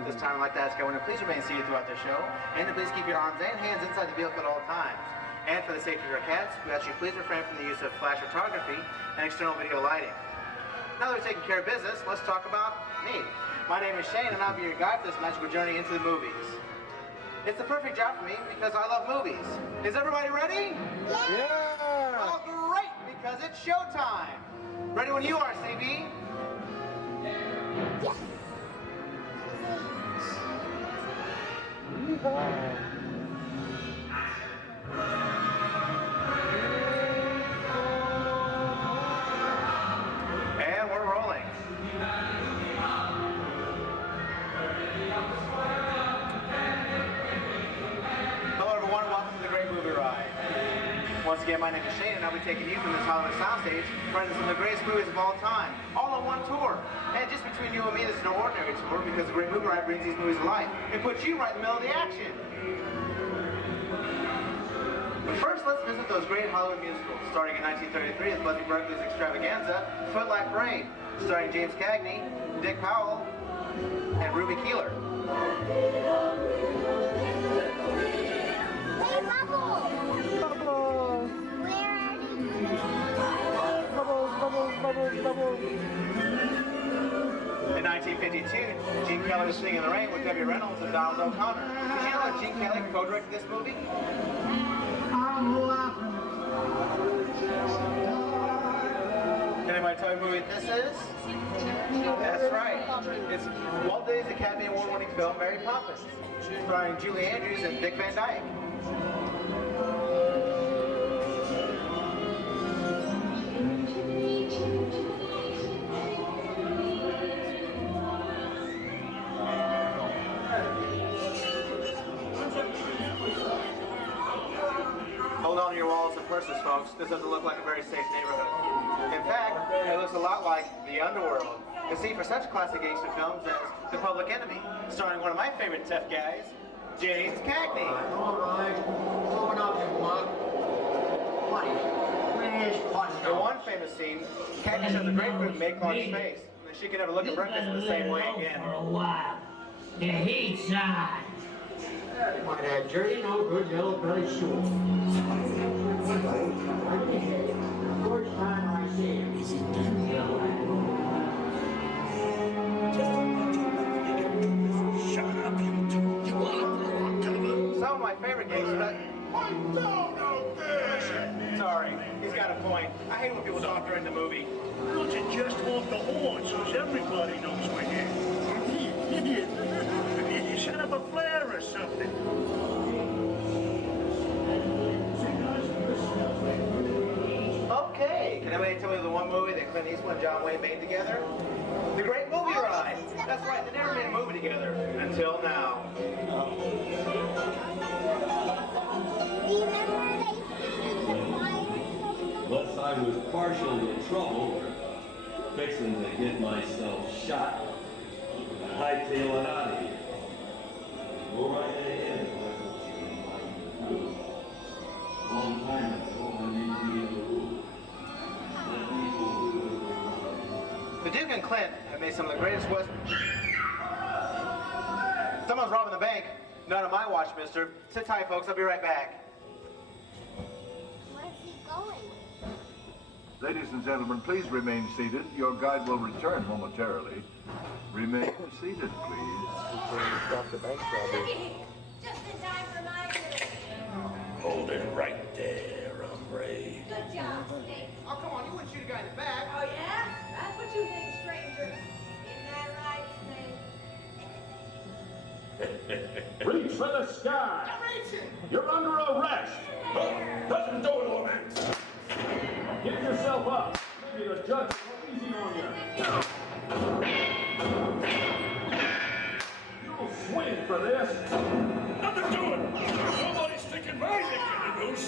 At this time, I'd like to ask everyone to please remain seated throughout the show, and to please keep your arms and hands inside the vehicle at all times. And for the safety of our cats, we ask you please refrain from the use of flash photography and external video lighting. Now that we've taken care of business, let's talk about me. My name is Shane, and I'll be your guide for this magical journey into the movies. It's the perfect job for me because I love movies. Is everybody ready? Yeah! Oh, great, because it's showtime. Ready when you are, CB. Yes! And we're rolling. Hello everyone, welcome to the Great Movie Ride. Once again, my name is Shane, and I'll be taking you from this Hollywood soundstage right into some of the greatest movies of all time, all on one tour. And just between you and me, this is no ordinary tour because the Great Movie Ride brings these movies to life and puts you right in the middle of the action. But first, let's visit those great Hollywood musicals. Starting in 1933 as Busby Berkeley's extravaganza, Footlight Parade, starring James Cagney, Dick Powell, and Ruby Keeler. Hey, Bubbles! Bubbles! Where are you? Bubbles, bubbles, bubbles, bubbles. In 1952, Gene Kelly was Singing in the Rain with Debbie Reynolds and Donald O'Connor. Did you know that Gene Kelly co-directed this movie? Anybody tell me what movie this is? That's right. It's Walt Disney's Academy Award-winning film, Mary Poppins, starring Julie Andrews and Dick Van Dyke. Hold on to your wallets and purses, folks. This doesn't look like a very safe neighborhood. In fact, it looks a lot like The Underworld. You see, for such classic gangster films as The Public Enemy, starring one of my favorite tough guys, James Cagney. All right, open up your mug. Please, In one famous scene, Cagney shows a grapefruit make on his face, and she can never look at breakfast in the same way again. For a while. The heat's on. Why, that dirty, no good yellow belly shoe. First time I see him. Is it Shut up, you two. You are Some of my favorite gangsters. Sorry, he's got a point. I hate when people talk during the movie. Why don't you just hold the horn so everybody knows we're here? You set up a flare or something. Okay, can anybody tell me the one movie that Clint Eastwood and John Wayne made together? The Great Movie Ride. That's right, they never made a movie together. Until now. Unless I was partial to trouble or fixing to get myself shot, hightailing out of here. Go right ahead. Long time ago, I made the rule. Let people do it. The Duke and Clint have made some of the greatest westerns. Someone's robbing the bank. Not on my watch, mister. Sit tight, folks. I'll be right back. Where's he going? Ladies and gentlemen, please remain seated. Your guide will return momentarily. Remain seated, please. Stop the bank robbery. Just in time for my dinner. Hold it right there, hombre. Good job, Snake. Oh, come on. You wouldn't shoot a guy in the back. Oh, yeah? That's what you think, stranger. Isn't that right, Snake? Reach for the sky! You're under arrest! Doesn't do it, old man. Get yourself up! Maybe the judge will go easy on you. You'll swing for this! Nothing to it. Nobody's sticking my dick in the noose.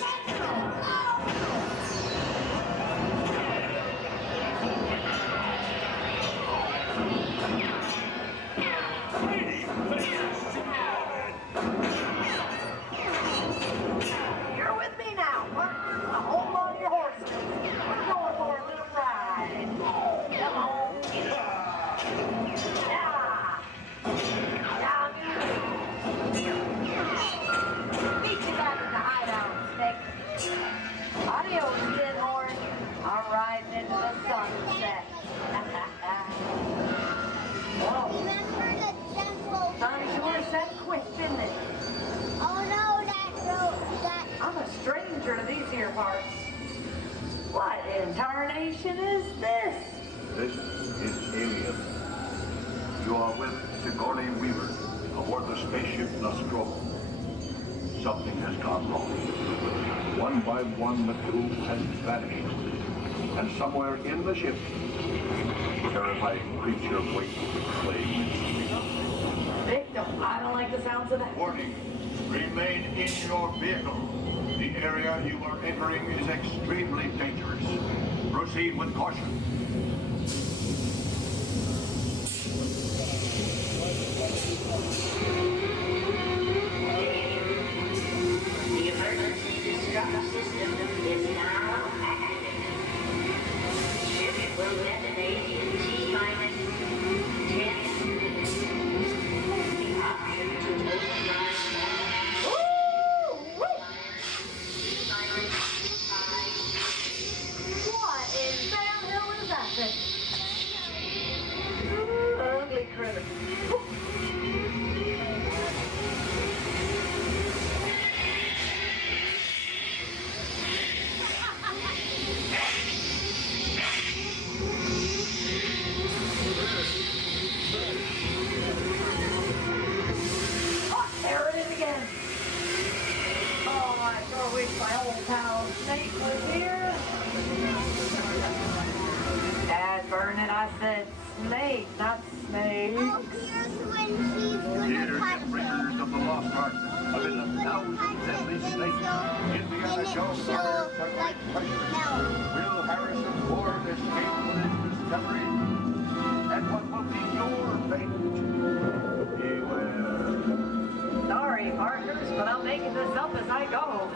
Lady, You're with me now, partner. Now hold on to your horses. We're going for a little ride. Come on. Yeah. Yeah. What in tarnation is this? This is Alien. You are with Sigourney Weaver aboard the spaceship Nostromo. Something has gone wrong. One by one, the crew has vanished. And somewhere in the ship, a terrifying creature waits to claim its freedom. Victim, I don't like the sounds of that. Warning, remain in your vehicle. The area you are entering is extremely dangerous. Proceed with caution. The emergency destruct system is now active. Ship will detonate in T-minus 10 minutes. The option to override What in damn hell is that thing? ugly critter. Oh, there it is again. Oh, I sure wish my old pal Snake was here. Dad, Vernon, I said snake, not snake. Oh, here's when she's gonna Dear cut prisoners of the Lost Ark, amid a thousand deadly snakes, Indiana Jones unearths a great treasure. Will Harrison Ford escape with his discovery? And what will be your fate? Beware. Sorry, partners, but I'm making this up as I go.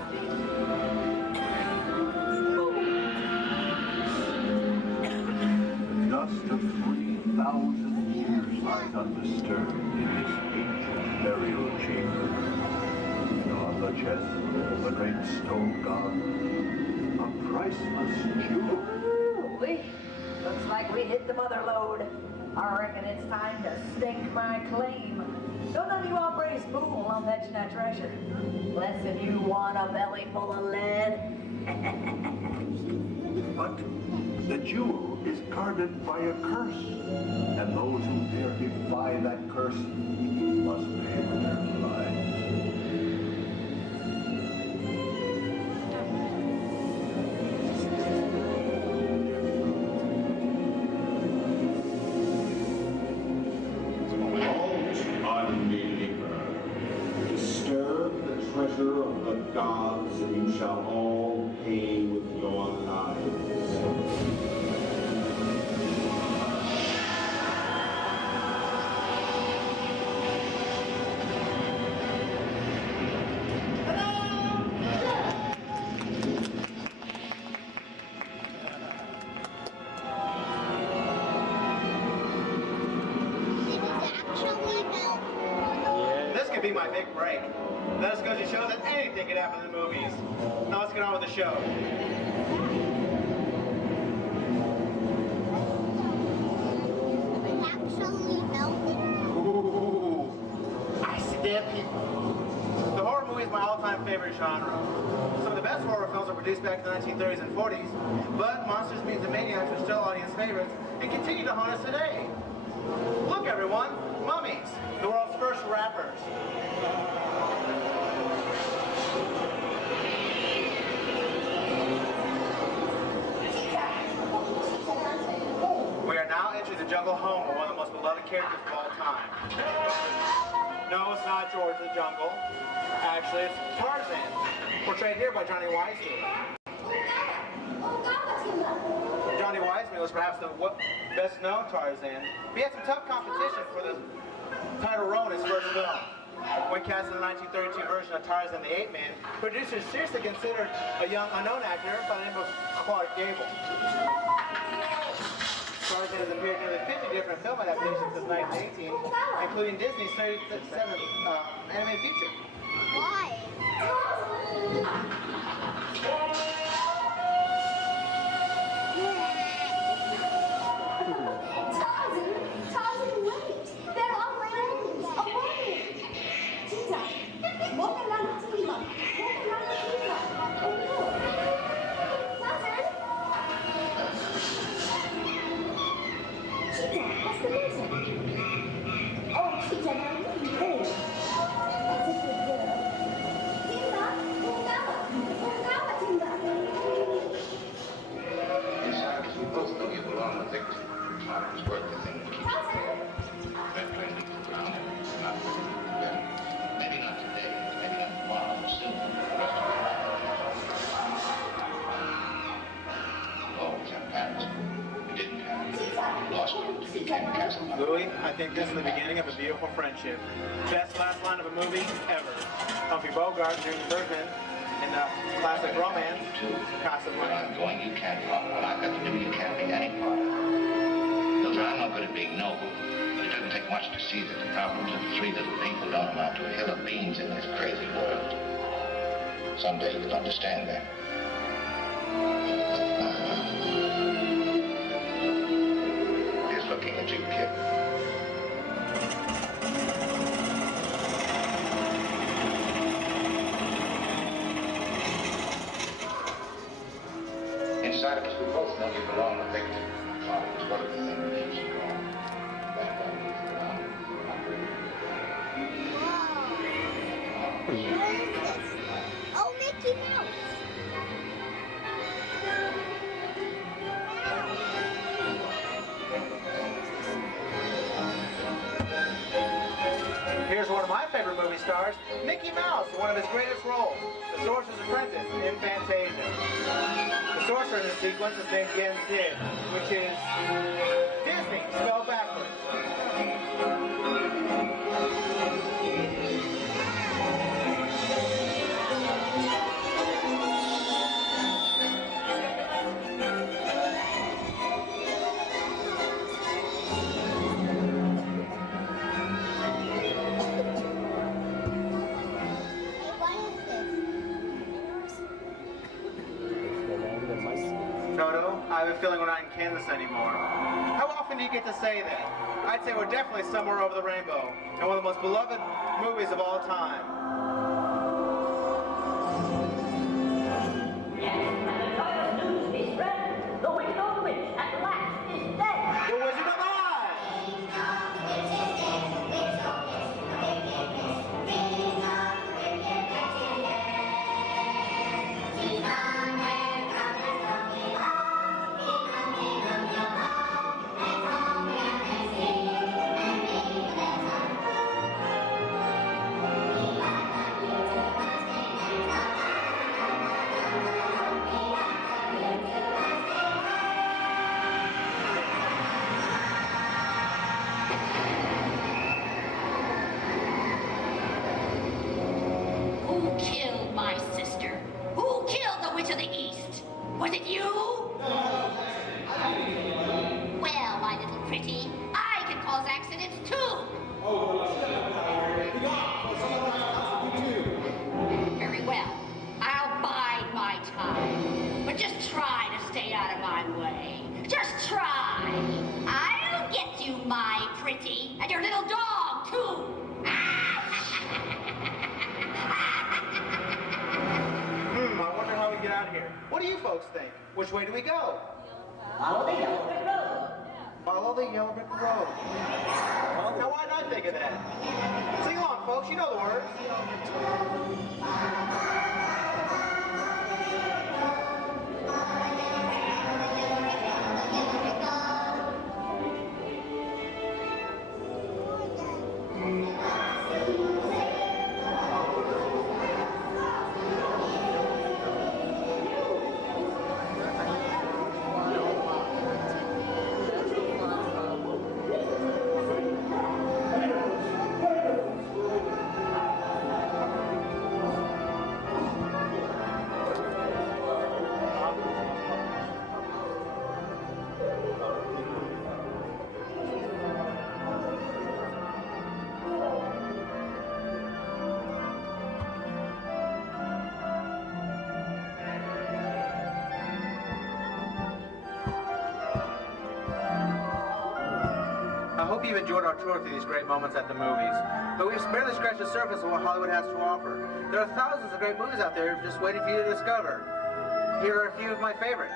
Dust of 3,000 years lies undisturbed in this ancient burial chamber. And on the chest, the great stone god, a priceless jewel. Ooh-wee. Looks like we hit the mother lode. I reckon it's time to stake my claim. Don't none of you hombres fool on fetching that treasure. Less if you want a belly full of lead. But the jewel is guarded by a curse, and those who dare defy that curse must pay with their lives. Halt, unbeliever. Disturb the treasure of the gods, and you shall all pay with your lives. This could be my big break. That just goes to show that anything could happen in the movies. Now let's get on with the show. actually melted. Ooh, I see dead people. The horror movie is my all-time favorite genre. Some of the best horror films were produced back in the 1930s and 40s, but Monsters, Fiends, and Maniacs are still audience favorites and continue to haunt us today. Look, everyone, mummies, the world's first rappers. We are now entering the jungle home of one of the most beloved characters of all time. No, it's not George the Jungle. Actually, it's Tarzan, portrayed here by Johnny Weissmuller. Johnny Weissmuller is perhaps the best known Tarzan. He had some tough competition for the title role in his first film. When cast in the 1932 version of Tarzan the Ape Man, producers seriously considered a young unknown actor by the name of Clark Gable. Tarzan has appeared in nearly 50 different film adaptations since 1918, including Disney's 37th animated feature. Why? Tarzan, wait! There are friends! A warning! Cheetah! Walk around the Tarzan! Louis, I think this is the beginning of a beautiful friendship. Best last line of a movie ever. Humphrey Bogart, Junior Bergman, in the classic romance, Casablanca. I'm going, you can't follow. What I've got to do, you can't be any part of it. Mildred, I'm no good at being noble, but it doesn't take much to see that the problems of three little people don't amount to a hill of beans in this crazy world. Someday you'll understand that. Here's looking at you, kid. Inside of us, we both know you belong to victim. It's one of the things that keeps you going. Back on these ground. What is this? Oh, Mickey Mouse. Here's one of my favorite movie stars, Mickey Mouse, one of his greatest roles, the Sorcerer's Apprentice in Fantasia. The sorcerer in this sequence is named Yen Sid, which is Disney spelled backwards. Toto, I have a feeling we're not in Kansas anymore. How often do you get to say that? I'd say we're definitely somewhere over the rainbow, and one of the most beloved movies of all time. Yes, and the joyous news is spread. The wicked old witch at last is dead. The Wizard of Oz! Who killed my sister? Who killed the Witch of the East? Was it you? Well, my little pretty, I can cause accidents too. Very well. I'll bide my time. But just try to stay out of my way. Just try. I'll get you, my pretty, and your little dog too. I wonder how we get out of here. What do you folks think? Which way do we go? Follow the yellow brick road. Follow the yellow brick road. Well, now why did I think of that? Sing along, folks. You know the words. I hope you've enjoyed our tour through these great moments at the movies. But we've barely scratched the surface of what Hollywood has to offer. There are thousands of great movies out there just waiting for you to discover. Here are a few of my favorites.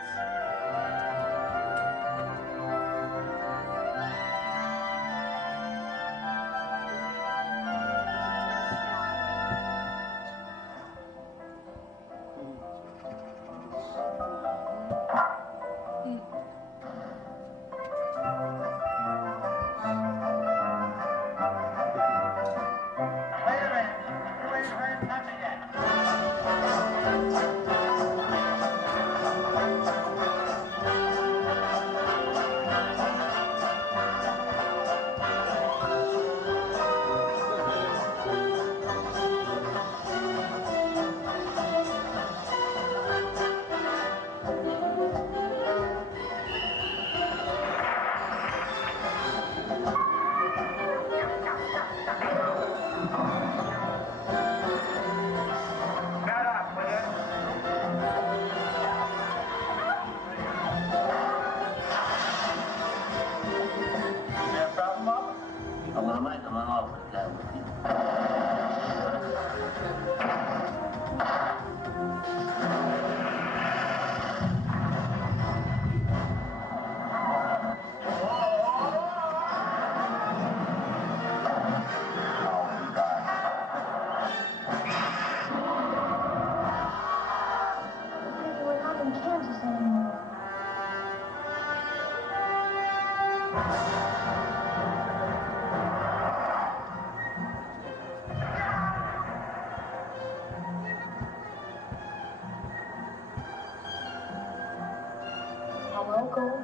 Hello, Gold.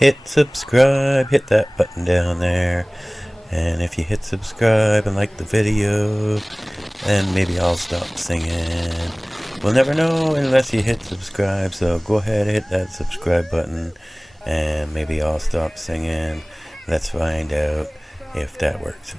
Hit subscribe, hit that button down there, and if you hit subscribe and like the video, then maybe I'll stop singing. We'll never know unless you hit subscribe, so go ahead, hit that subscribe button, and maybe I'll stop singing. Let's find out if that works.